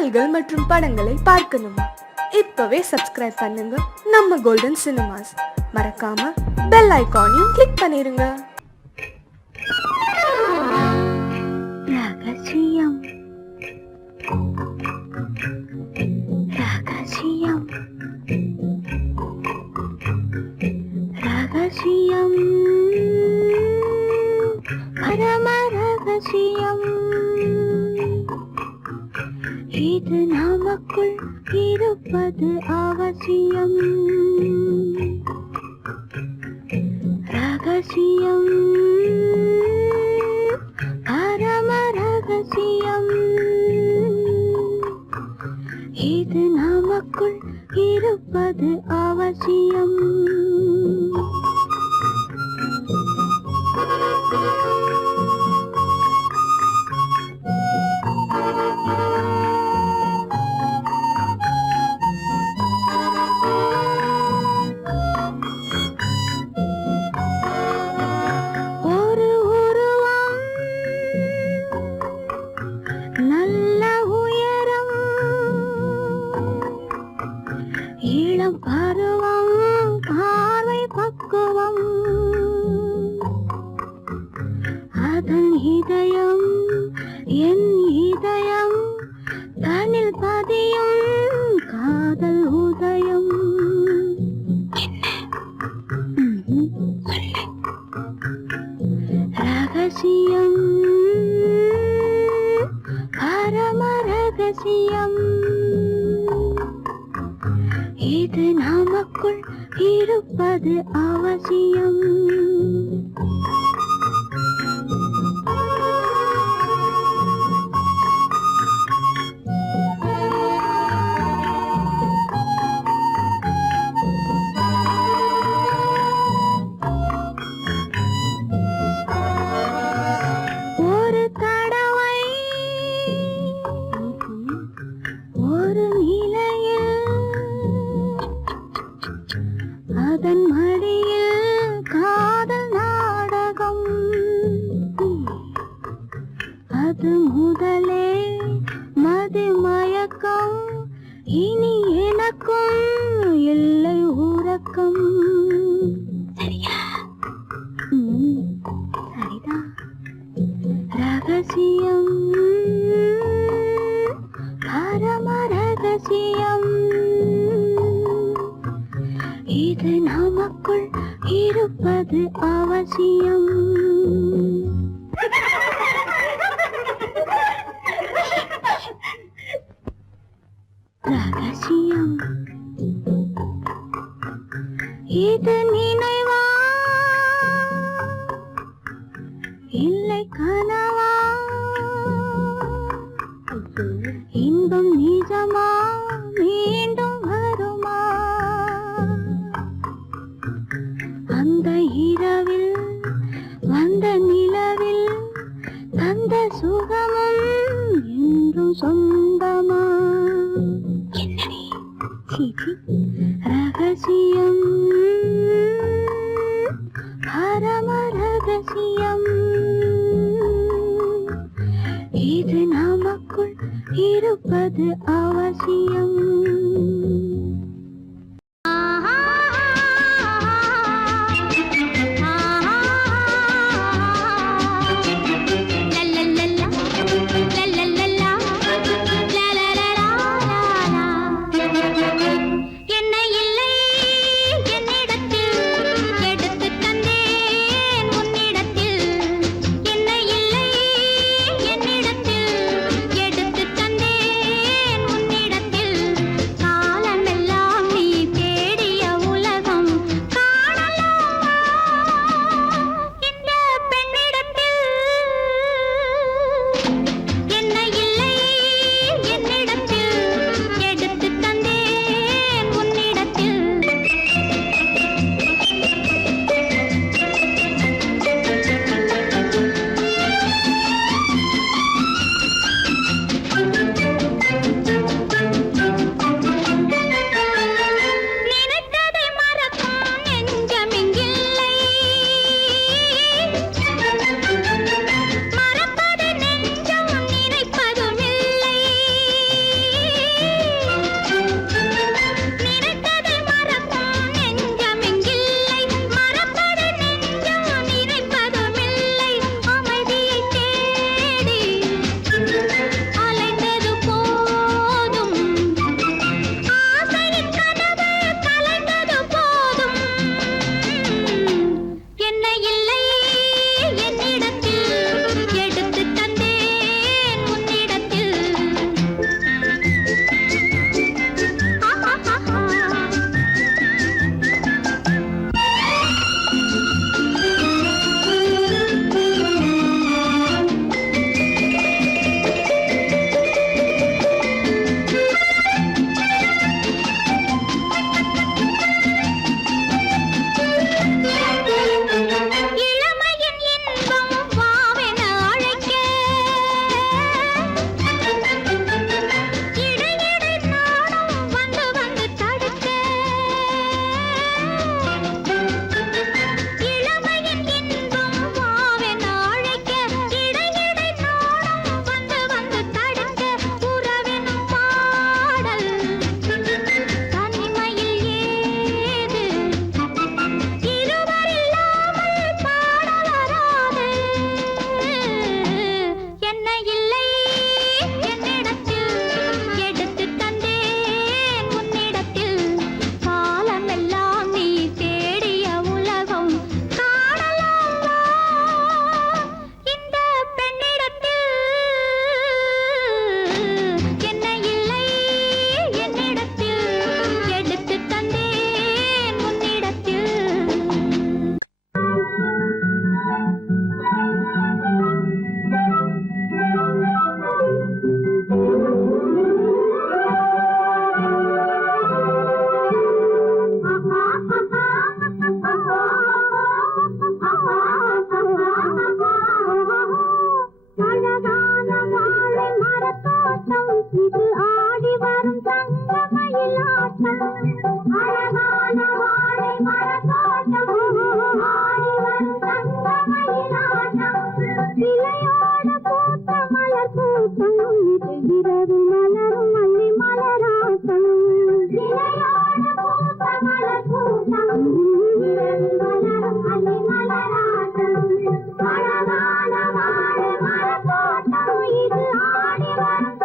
பாடல்கள் மற்றும் படங்களை பார்க்கணுமா? இப்பவே சப்ஸ்கிரைப் பண்ணுங்க நம்ம கோல்டன் சினிமாஸ். மறக்காம பெல் ஐகானையும் கிளிக் பண்ணிருங்க. ரகசியம் ரகசியம் ரகசியம் பரம ரகசியம், இது நமக்குள் இருப்பது அவசியம். ரகசியம் பரம ரகசியம், இது நமக்குள் இருப்பது அவசியம். பருவம் பார்வை பக்குவம், அதன் இதயம் என் இதயம், தனில் பதியும் காதல் உதயம். ரகசியம் பரம ரகசியம், இது நமக்குள் இருப்பது அவசியம். ஒரு தடவை ஒரு நிலையில், அதன் மடியில் காதல் நாடகம், அது முதலே மது மயக்கம், இனி எனக்கும் இல்லை உறக்கம். சரியா? சரிதான். ரகசியம் பரம ரகசியம், இது நமக்குள் இருப்பது அவசியம். ரகசியம், இது நினைவா இல்லை கனவா, இன்பம் நிஜமா மீண்டும் வருமா, அந்த இரவில் வந்த நிலவில் தந்த சுகமும் என்றும் சொந்தமா. என்னடி ரகசியம் பரம ரகசியம், இது நமக்குள் இருப்பது அவசியம். இது ஆடி வரும் தங்கமயிலாட்டம் அழகான வாழை மரத்தோட்டம் ஆடி வரும் தங்கமயிலாட்டம் இலையோட பூத்த மலர் கூட்டம் இது இரவு மலரும் மல்லி மலராட்டம் இலையோட பூத்த மலர் கூட்டம் இரவு மலரும் மல்லி மலராட்டம் அழகான வாழை மரத்தோட்டம் இது ஆடி வரும்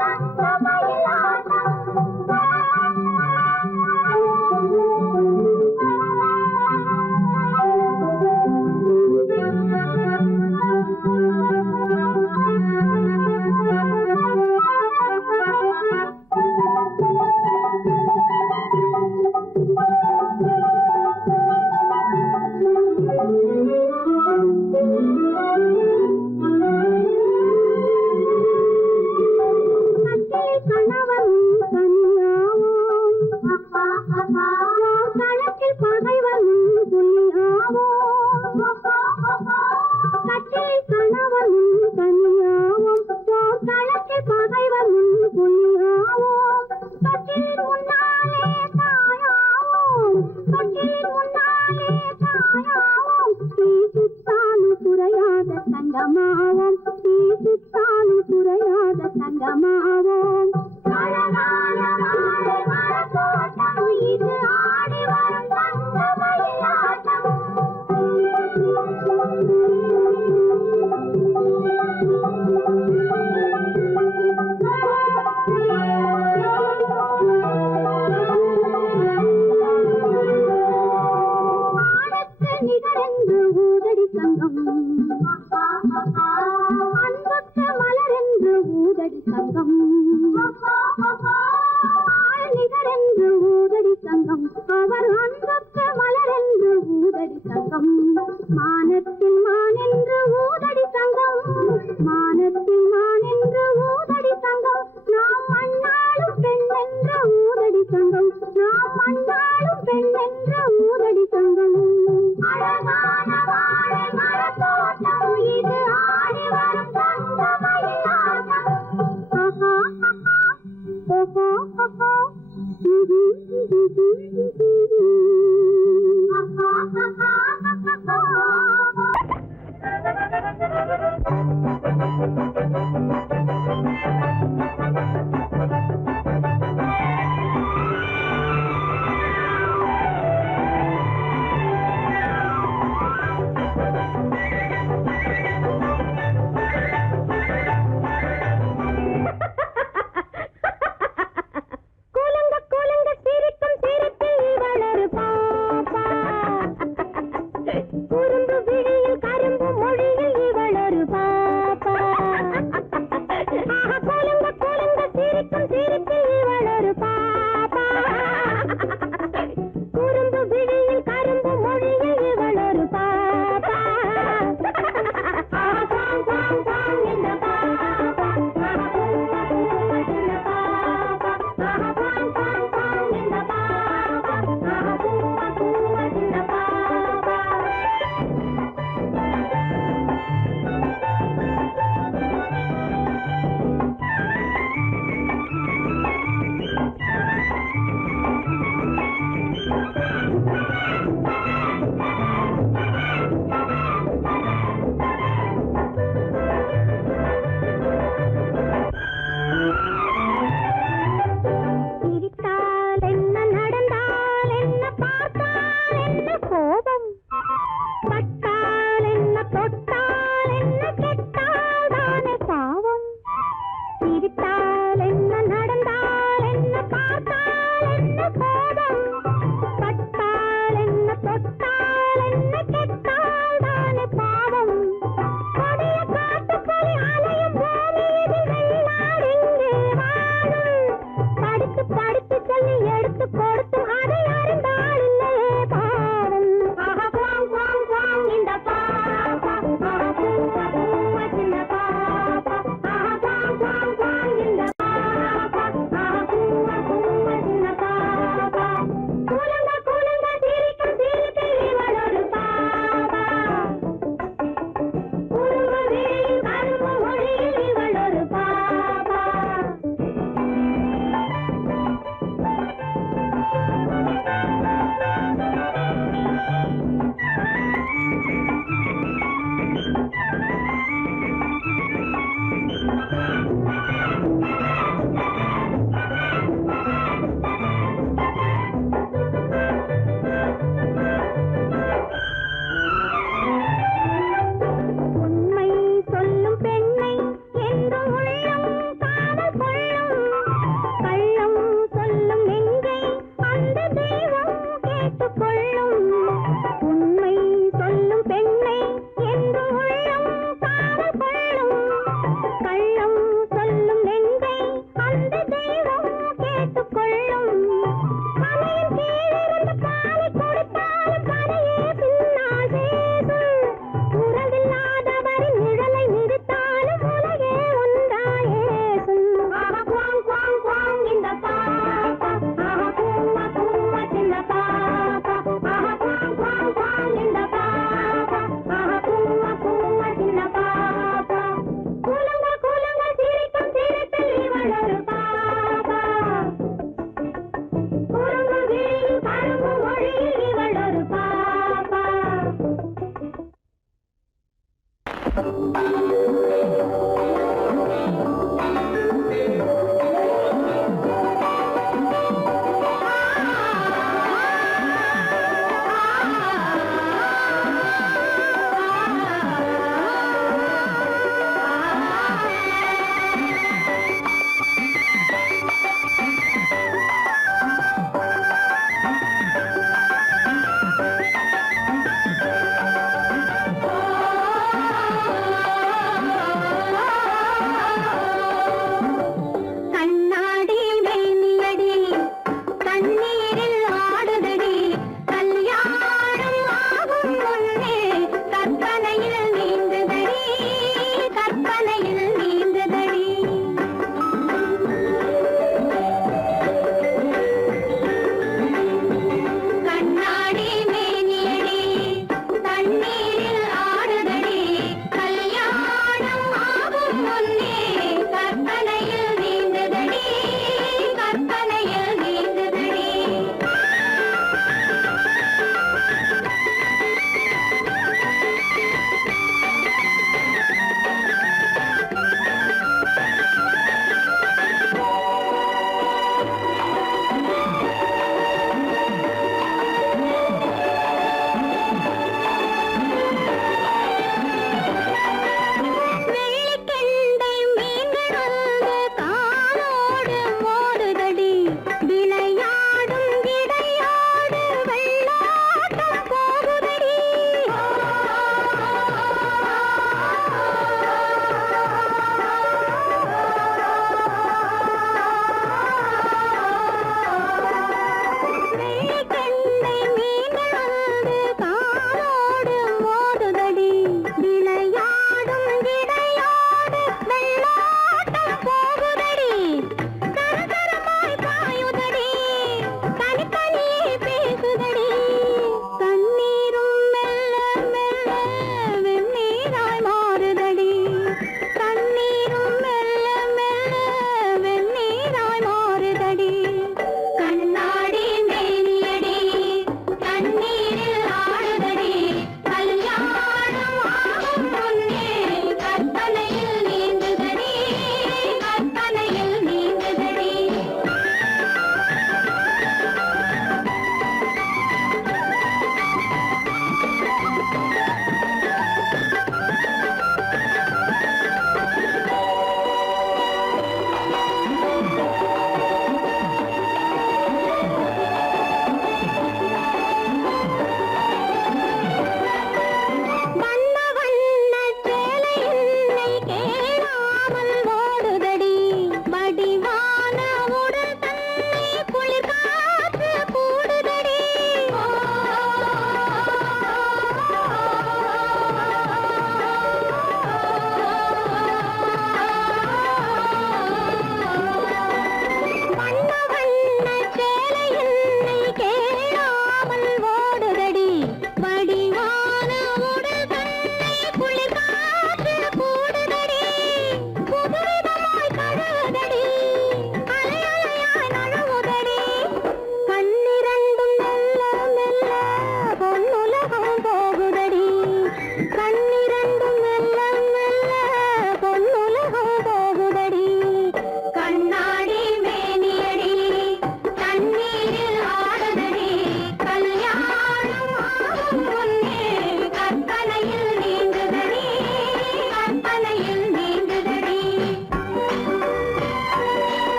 களத்தில் பகைவன் புலியாவோ கட்டில் கணவன் தனியாவோம் களத்தில் பகைவன் புலியாவோ கட்டில் முன்னாலே தாயாவோம் கட்டில் முன்னாலே தாயாவோம் தீ சுத்தாலும் குறையாத தங்கமாவோம் தீ சுத்தாலும் குறையாத தங்கமாவோம் இது ஆடி வரும் தங்கமயிலாட்டம் ஆடத்து நிகரென்று ஊதடி சங்கம் அன்புக்கு மலரென்று ஊதடி சங்கம் நிகரென்று ஊதடி சங்கம் அவர் அன்புக்கு மலரென்று ஊதடி சங்கம் மானத்தில் மானென்று ஊதடி சங்கம் மானத்தில் மானென்று ஊதடி சங்கம் நாம் மண்ணாளும் பெண் என்ற ஊதடி சங்கம் நாம் மண்ணாளும் பெண் என்ற ஊதடி சங்கம் அழகான வாழை மரத்தோட்டம் இது ஆடி வரும் தங்கமயிலாட்டம் குறும்பு விழியில் கரும்பு மொழியில் இவளொரு பாப்பா கோலுங்க கோலுங்க சிரிக்கும் சிரிப்பில் இவளொரு பாப்பா குறும்பு விழியில் கரும்பு மொழியில் இவளொரு பாப்பா இந்த பாப்பா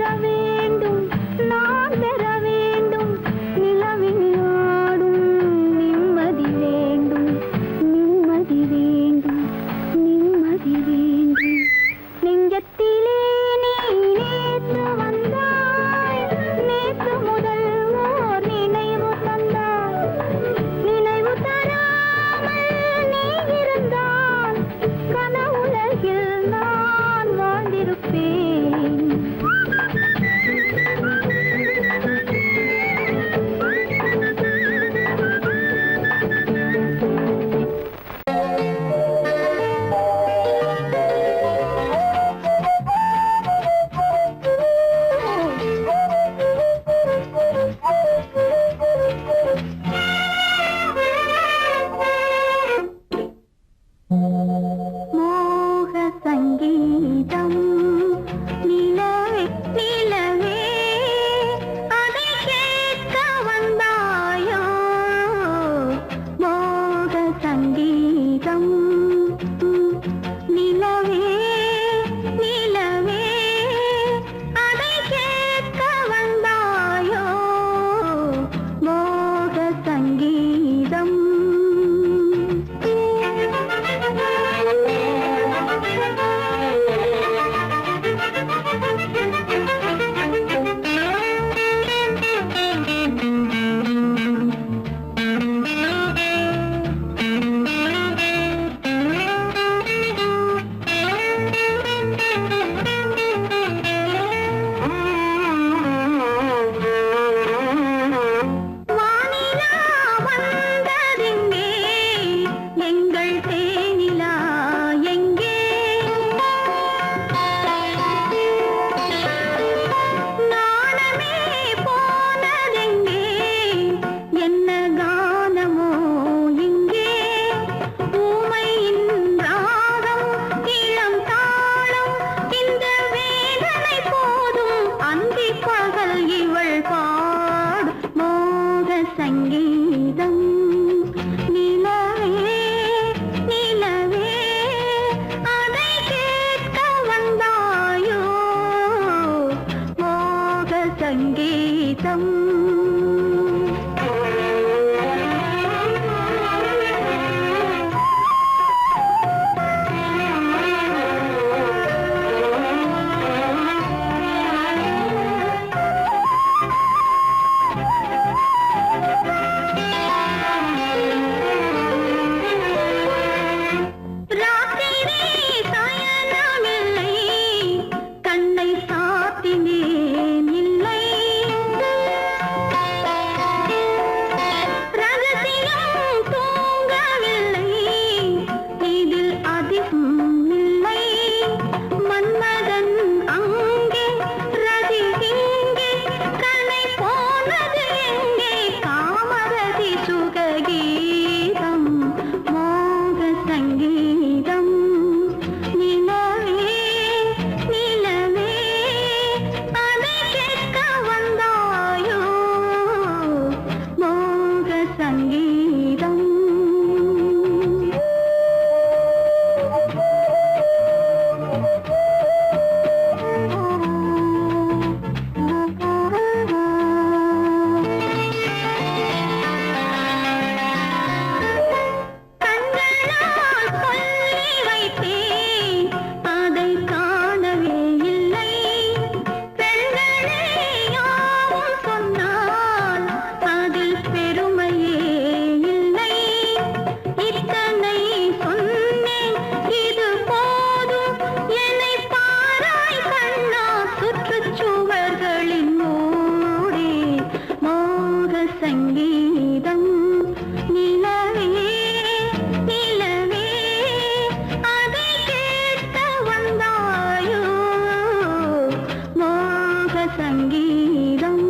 பெற வேண்டும் நான் பெற வேண்டும் நிலவில் ஆடும் நிம்மதி வேண்டும் நிம்மதி வேண்டும் நிம்மதி வேண்டும் நெஞ்சத்திலே நீ நேற்று வந்தாய் நேற்று முதல் ஓர் நினைவு தந்தாய் நினைவு தராமல் நீ இருந்தால் கனவுலகில் நான் வாழ்ந்திருப்பேன் மோக சங்கீதம் நிலவே நிலவே அதை கேட்க வந்தாயோ மோக சங்கீதம் நிலவே நிலவே அதை கேட்க வந்தாயோ மோக சங்கீதம் வானிலா வந்ததெங்கே எங்கள் தேனிலா எங்கே நாணமே போனதெங்கே என்ன கானமோ இங்கே ஊமையின் ராகம் இளம் தாளம் இந்த வேதனை போதும் அந்தி பகல் இவள் பாடும் மோக சங்கீதம் நிலவே நிலவே அதை கேட்க வந்தாயோ மோக சங்கீதம் ராத்திரி சயனமில்லை கண்ணை சாத்தினேன் இல்லை ரகசியம் தூங்கவில்லை இதில் அதிகம் இல்லை மன்மதன் அங்கே ரதி இங்கே கண்ணை போனது எங்கே காமரதி சுககீதம் மோக சங்கீதம் நிலவே நிலவே அதை கேட்க வந்தாயோ மோக சங்கீதம் கண்களால் சொல்லி வைத்தேன் அதை காணவே இல்லை பெண்களே யாவும் சொன்னால் அதில் பெருமையே இல்லை இத்தனை சொன்னேன் இது போதும் என்னை பாராய் கண்ணா சுற்றுச்சுவர்களின் மூடி மோக சங்கீதம் நிலவே நிலவே அதை கேட்க வந்தாயோ மோக சங்கீதம்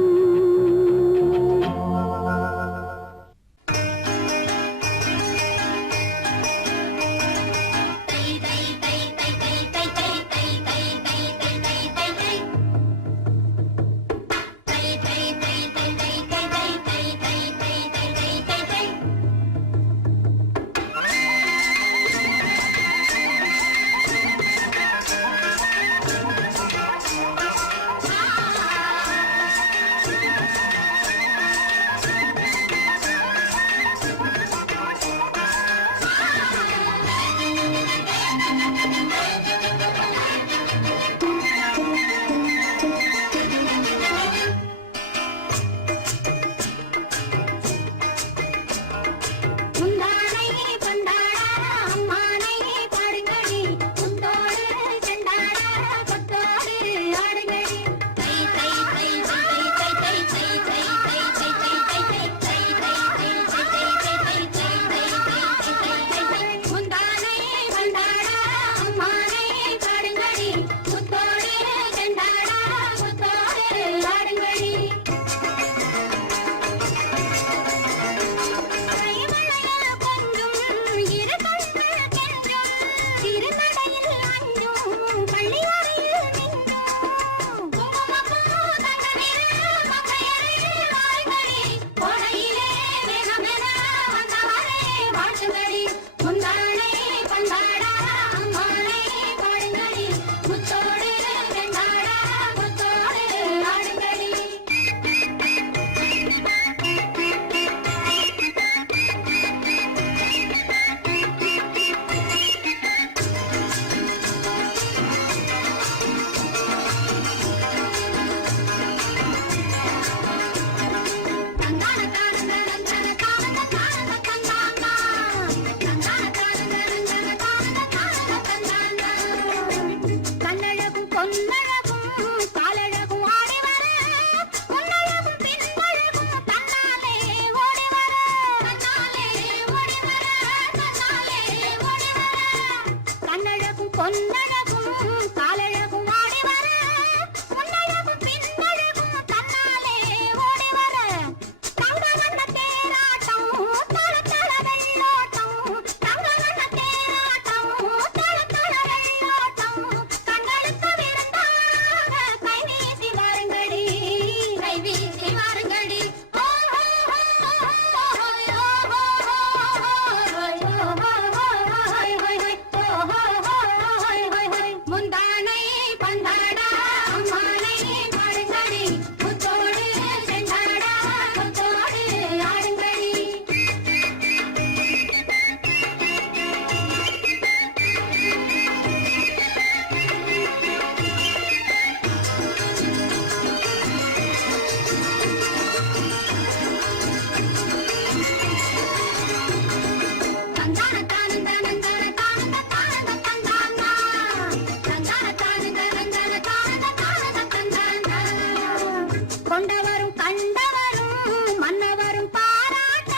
கொண்டவரும் கண்டவரும் மன்னவரும் பாராட்ட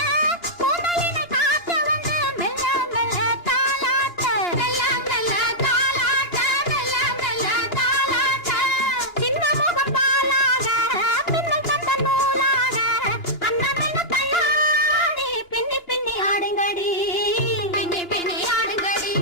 கூந்தலினை காத்து வந்து மெல்ல மெல்ல தாலாட்ட மெல்ல மெல்ல தாலாட்ட மெல்ல மெல்ல தாலாட்ட சின்ன முகம் பாலாக பின்னை தந்த போலாக அன்னமின்னு தள்ளாடி பின்னி பின்னி ஆடுங்கடி பின்னி பின்னி ஆடுங்கடி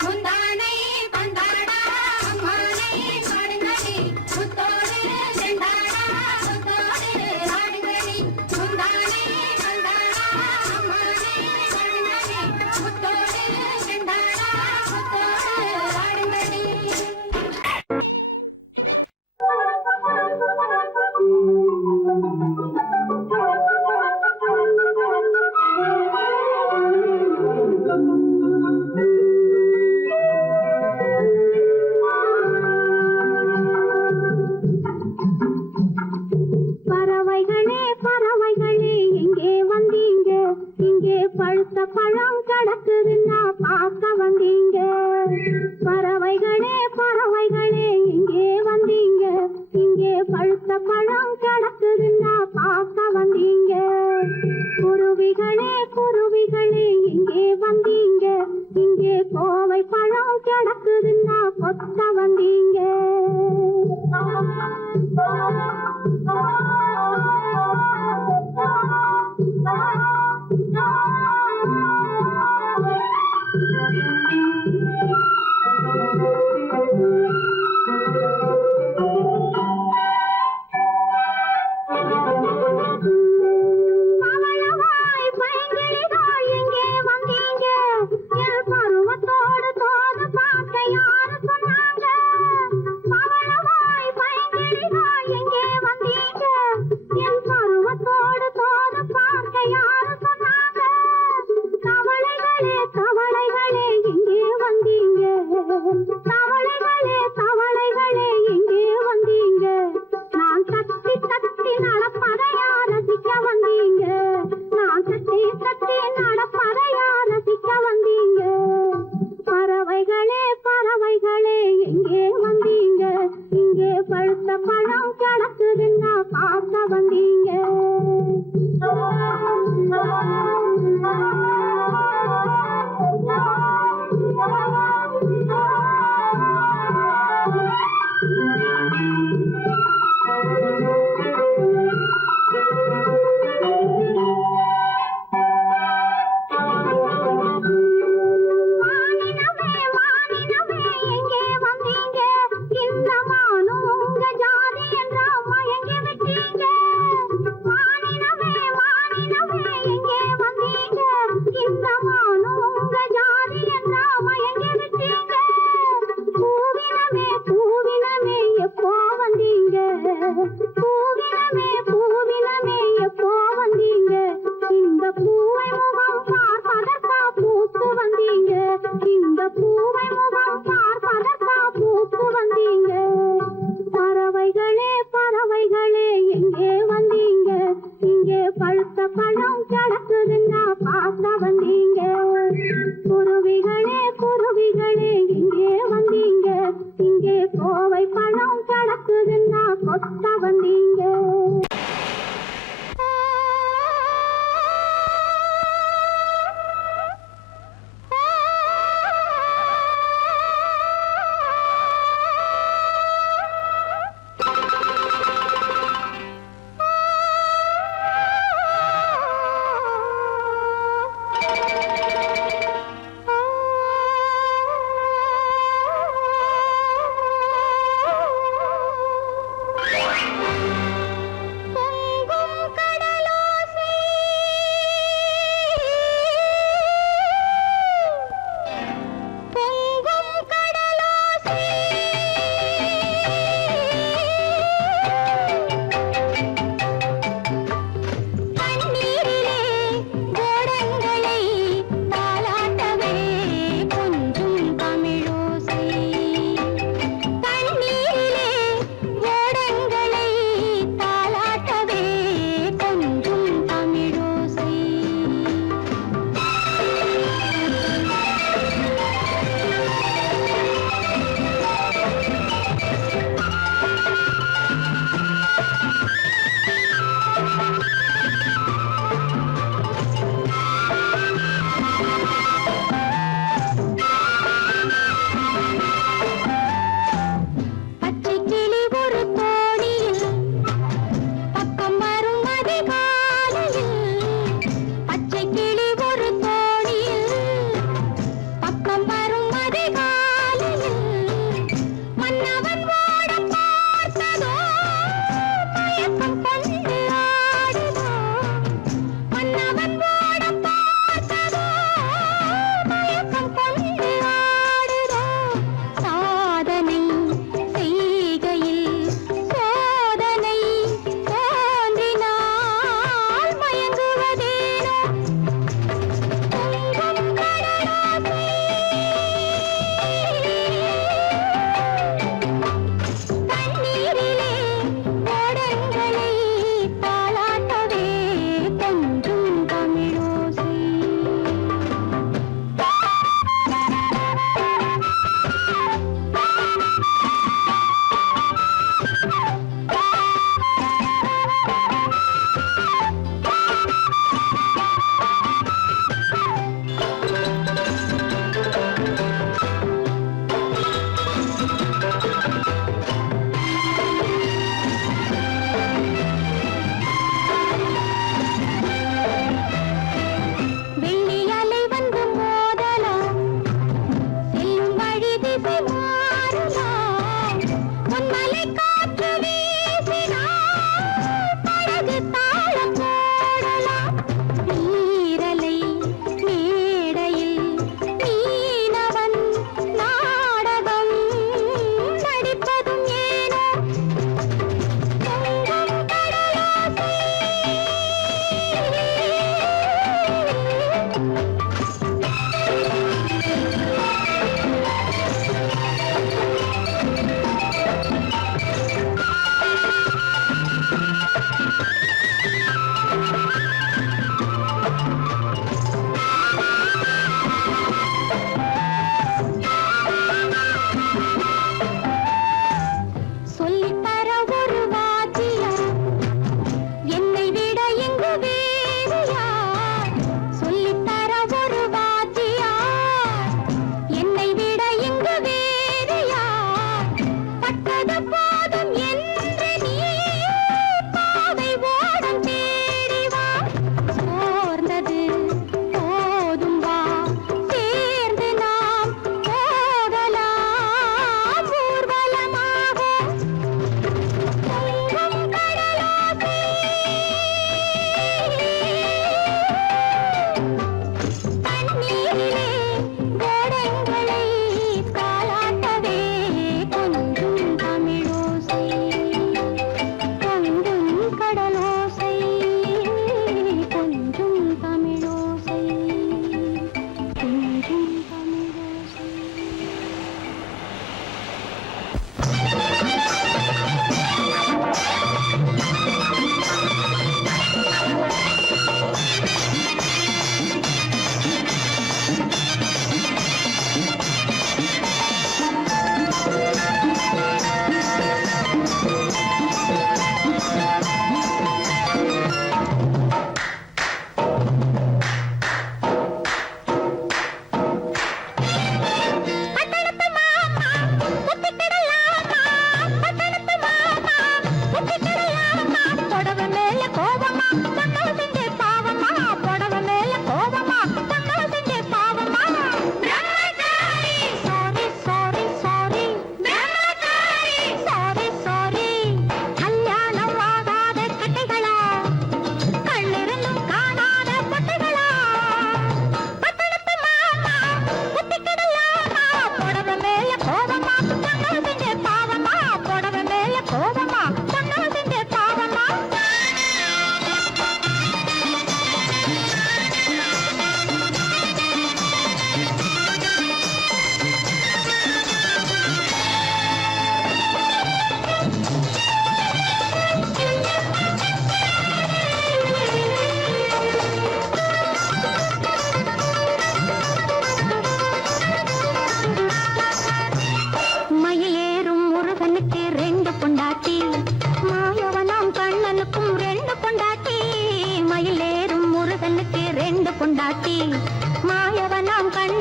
முந்தானை பந்தாடா அம்மானை பாடுங்கடி முத்தோடு செண்டாடா முத்தோடு ஆடுங்கடி முந்தானை பந்தாடா அம்மானை பாடுங்கடி முத்தோடு செண்டாடா முத்தோடு ஆடுங்கடி. பறவைகளே பறவைகளே எங்கே வந்தீங்க இங்கே பழுத்த பழம் கிடக்குதுன்னா பார்க்க வந்தீங்க பறவைகளே பறவைகளே எங்கே வந்தீங்க இங்கே பழுத்த பழம் கிடக்குதுன்னா பார்க்க வந்தீங்க குருவிகளே குருவிகளே எங்கே வந்தீங்க இங்கே கோவை பழம் கிடக்குதுன்னா கொத்த வந்தீங்க பவளவாய் பைங்கிளிகள் எங்கே வந்தீங்க என் பருவத்தோடு தோது பார்க்க யாரு சொன்னாங்க பவளவாய் பைங்கிளிகள் எங்கே வந்தீங்க என் பருவத்தோடு தோது பார்க்க யாரு சொன்னாங்க தவளைகளே தவளைகளே எங்கே வந்தீங்க தவளைகளே தவளைகளே எங்கே வந்தீங்க நான் தட்டி தட்டி நடப்பதையா ரசிக்க வந்தீங்க நான் தட்டி தட்டி நடப்பதையா ரசிக்க வந்தீங்க பறவைகளே பறவைகளே எங்கே வந்தீங்க இங்கே பழுத்த பழம் கிடக்குதுன்னா பார்க்க வந்தீங்க மானினமே மானினமே எங்கே வந்தீங்க இந்த மானும் உங்க ஜாதி என்றா மயங்கி விட்டீங்க மானினமே மானினமே எங்கே வந்தீங்க இந்த மானும் உங்க ஜாதி என்றா மயங்கி விட்டீங்க பூவினமே பூவினமே எப்போ வந்தீங்க பூவினமே பூவினமே எப்போ வந்தீங்க இந்த பூவை முகம் பார்ப்பதற்கா பூத்து வந்தீங்க இந்த பூவை முகம் பார்ப்பதற்கா பூத்து வந்தீங்க பறவைகளே பறவைகளே எங்கே வந்தீங்க இங்கே பழுத்த பழம் கிடக்குதுன்னா பார்க்க வந்தீங்க குருவிகளே குருவிகளே எங்கே வந்தீங்க இங்கே கோவை பழம் கிடக்குதுன்னா கொத்த வந்தீங்க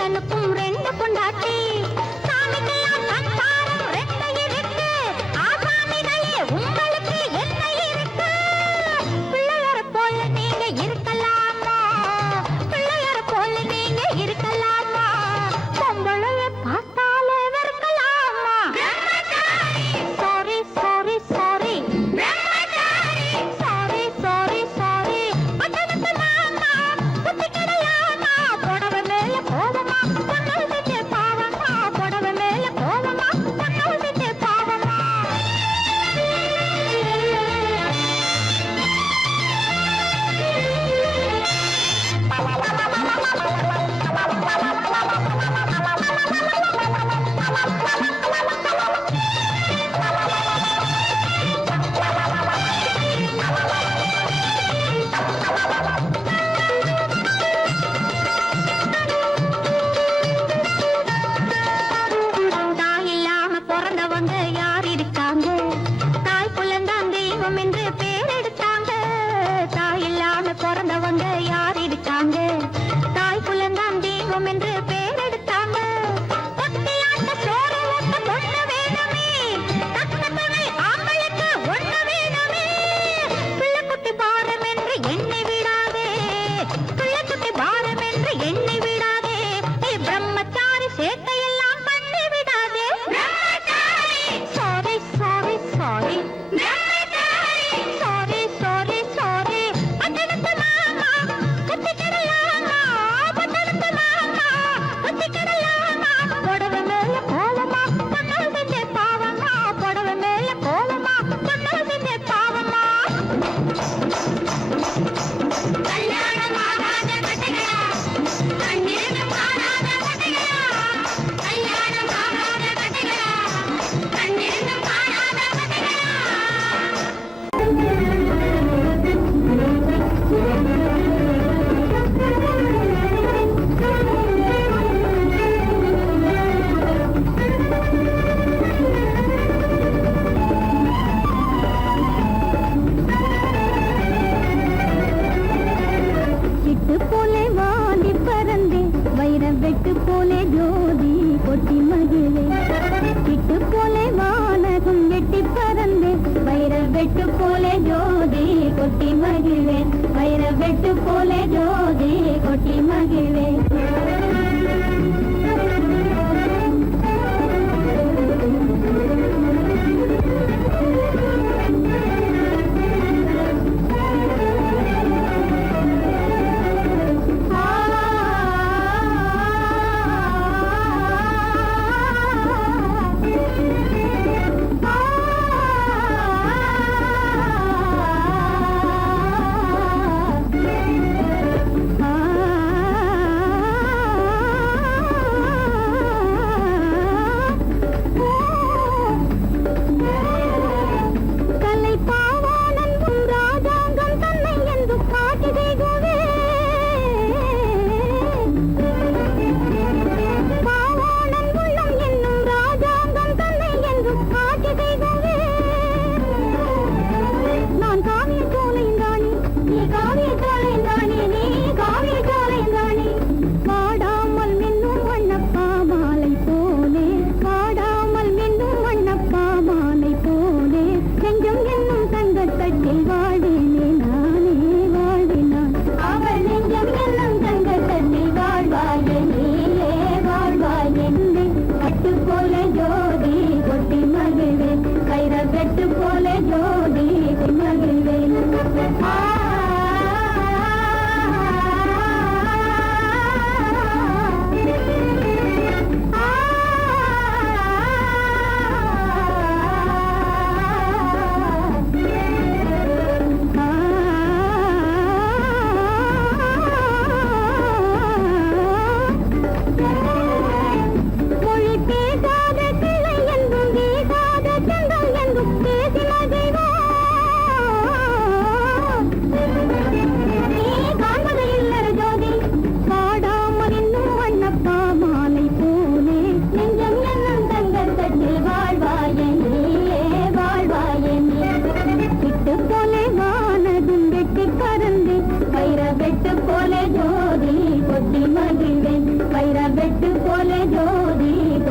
கண்ணனுக்கும் ரெண்டு பொண்டாட்டி சாமிக்கெல்லாம் சம்சாரம் ரெண்டு இருக்கு ஆசாமிகளே உங்களுக்கு என்ன இருக்கு பிள்ளையார போல நீங்க இருக்கலாமா பிள்ளையார போல நீங்க இருக்கலாமா பொம்பளைய பார்த்தாலே வெறுக்கலாமா sorry sorry sorry sorry sorry sorry பட்டணத்து மாமா புத்தி கிடையாமா புடவை மேல கோவமா பொண்ணு செஞ்ச பாவமா புடவை மேல கோவமா பொண்ணு செஞ்ச பாவமா தாய் இல்லாம பிறந்தவங்க யார் இருக்காங்க தாய் புள்ளந்தான் தெய்வம் என்று பேர் எடுத்தாங்க தாய் இல்லாம பிறந்தவங்க யார் இருக்காங்க தாய் புள்ளந்தான் தெய்வம் என்று பேர் எடுத்தாங்க ஒத்தையாட்ட சோறு ஊட்ட பொண்ணு வேணுமே தக்க துணை ஆம்பளுக்கு ஒண்ணு வேணுமே பிள்ளைக்குட்டி பாரம் என்று எண்ணி விடாதே பிள்ளைக்குட்டி பாரம் என்று எண்ணி விடாதே பிரம்மச்சாரி சேட்டையெல்லாம் பண்ணி விடாதே sorry sorry sorry sorry sorry sorry பட்டணத்து மாமா புத்தி கிடையாமா பட்டணத்து மாமா புத்தி கிடையாமா புடவை மேல கோலமா பொண்ணு செஞ்ச பாவமா புடவை மேல கோலமா பொண்ணு செஞ்ச பாவமா கல்யாணம் ஆகாத கட்டைகளா கண்ணீரும் காணாத கட்டைகளா கல்யாணம் ஆகாத கட்டைகளா கண்ணீரும் காணாத கட்டைகளா சிட்டு போலே வாடி பறந்தே வைர வெட்டு போலே ஜோதி கொட்டி மகிழே சிட்டு போலே வானகம் வெட்டி பறந்தே வைர வெட்டு போலே ஜோதி கொட்டி மகிழே வைர வெட்டு போலே ஜோதி கொட்டி மகிழே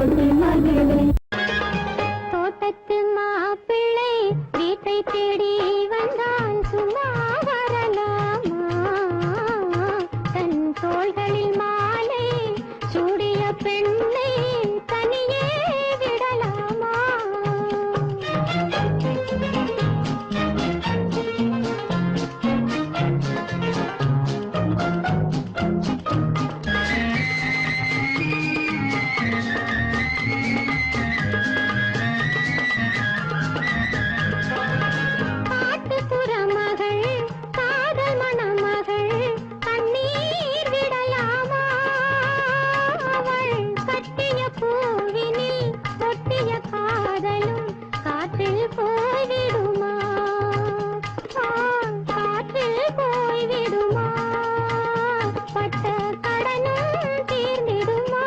கொட்டி மகிழே. தோட்டத்து மாப்பிள்ளை வீட்டை தேடி வந்தான் சும்மா வரலாமா? தன் தோள்களில் மாலை சூடிய பெண்ணை தனியே விடலாமா? காட்டுப்புற மகள் காதல் மணமகள் கண்ணீர் விடலாமா? அவள் கட்டிய பூவினில் கொட்டிய காதலும் காற்றில் போய்விடுமா? காற்றில் போய்விடுமா? பட்ட கடனும் தீர்ந்திடுமா?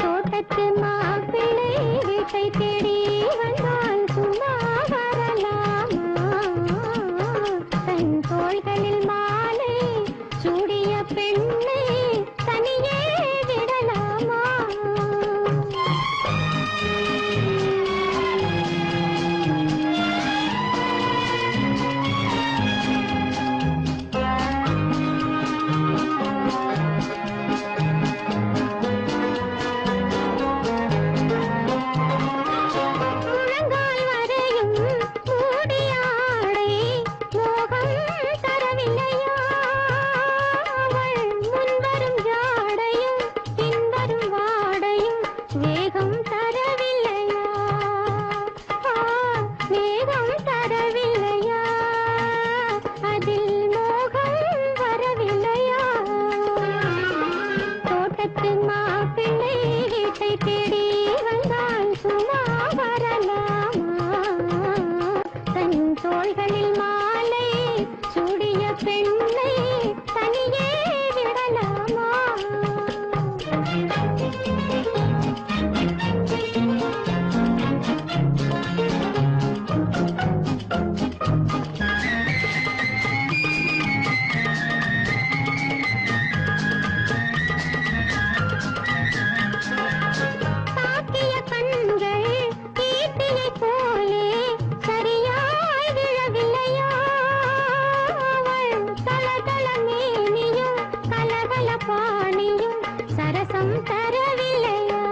தோட்டத்து மாப்பிள்ளை வீட்டை தேடி வந்தால் சும்மா வரலாமா? தன் தோள்களில் மாலை சூடிய பெண்ணை தனியே விடலாமா? முழங்கால் வரையும் மூடிய ஆடை மோகம் தரவில்லையா? அவள் முன்வரும் ஜாடையும் பின்வரும் வாடையும் வேகம் தரவில்லையா? வேகம் தரவில்லையா? அதில் மோகம் வரவில்லையா? தோட்டத்து மாப்பிள்ளை வீட்டை தேடி வந்தால் சும்மா வரலாமா? தன் தோள்களில் மாலை சூடிய பெண்ணை தனியே விடலாமா? தாக்கிய கண்கள் ஈட்டியைப் போலே சரியாய் விழவில்லையா? அவள் தளதள மேனியும் கலகல பாணியும் சரசம் தரவில்லையா?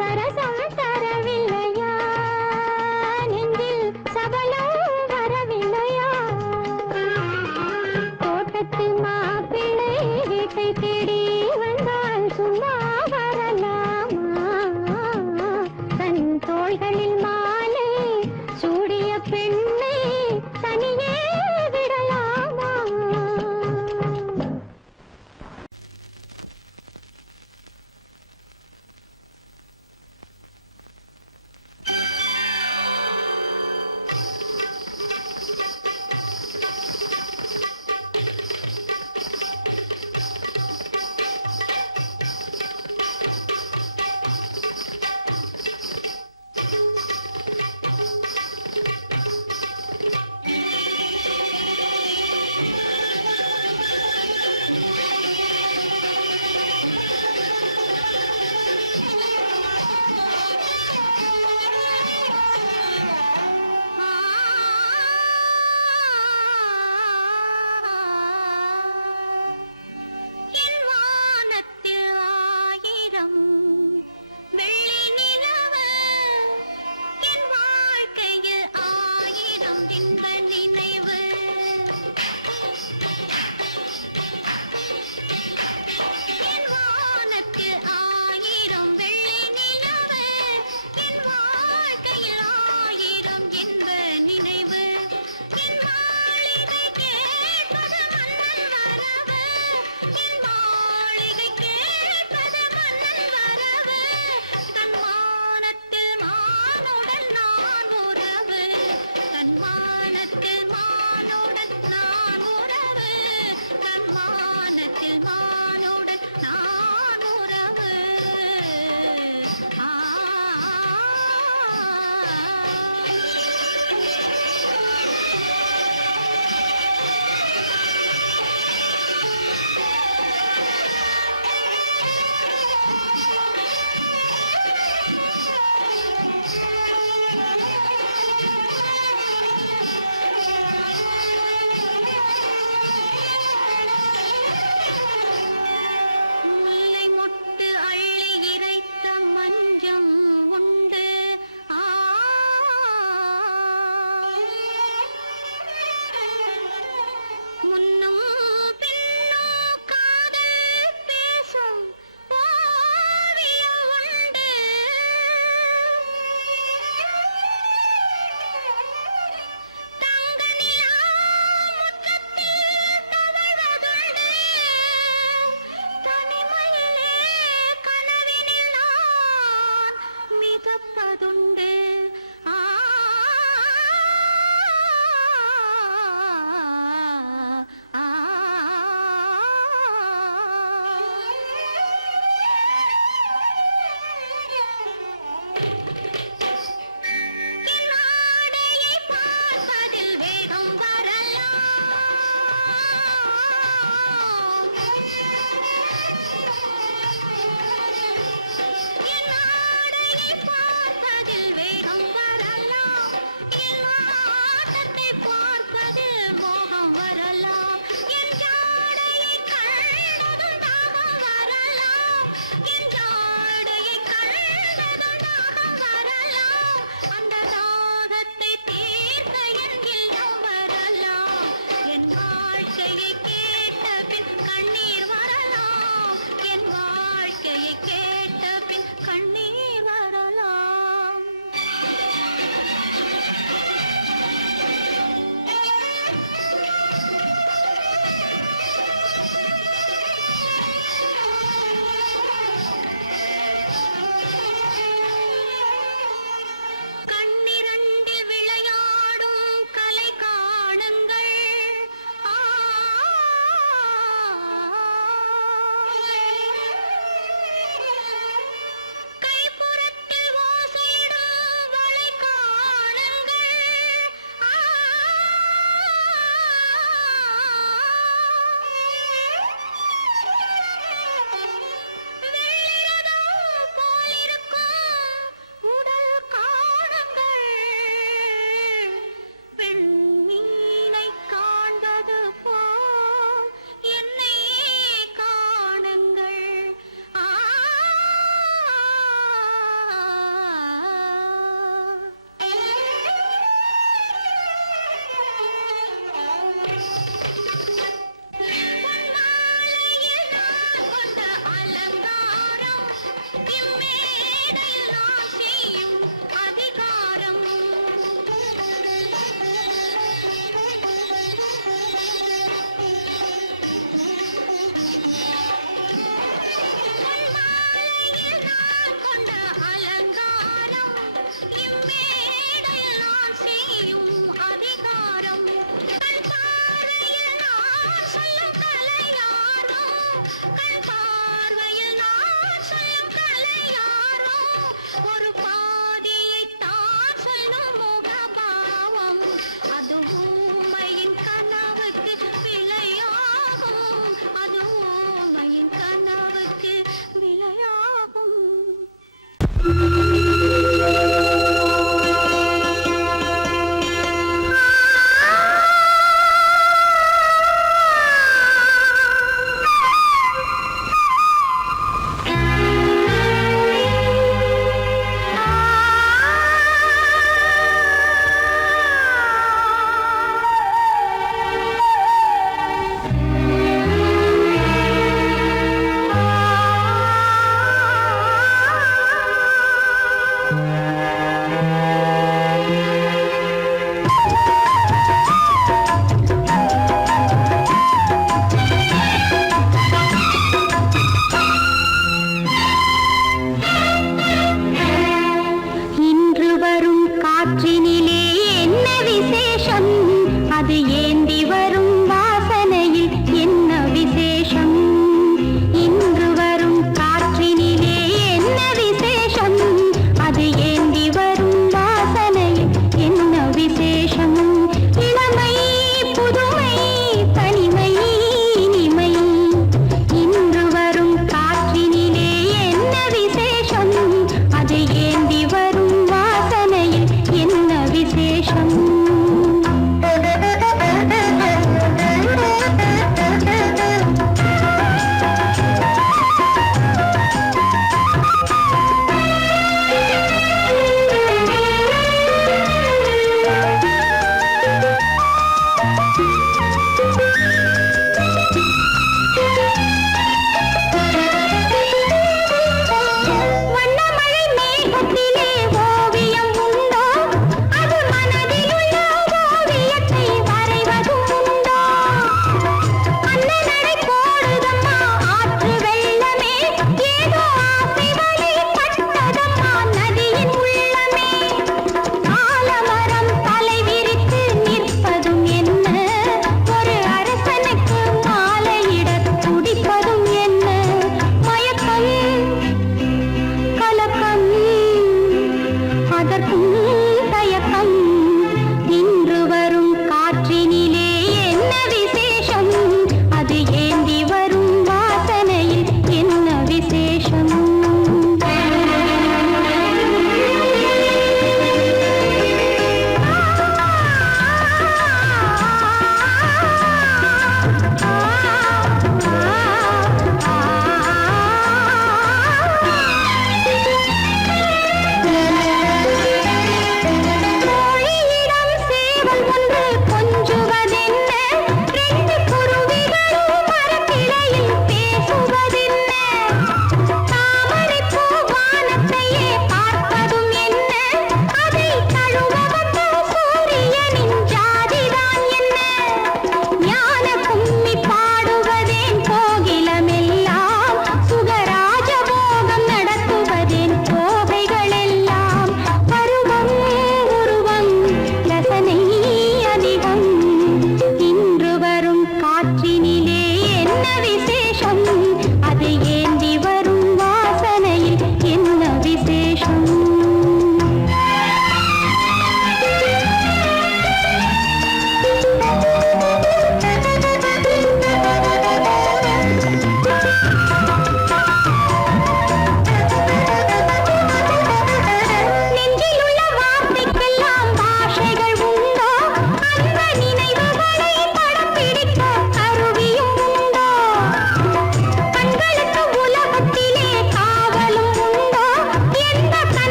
சரசம் தரவில்லையா? நெஞ்சில் சபலம் வரவில்லையா? தோட்டத்து மாப்பிள்ளை வீட்டை தேடி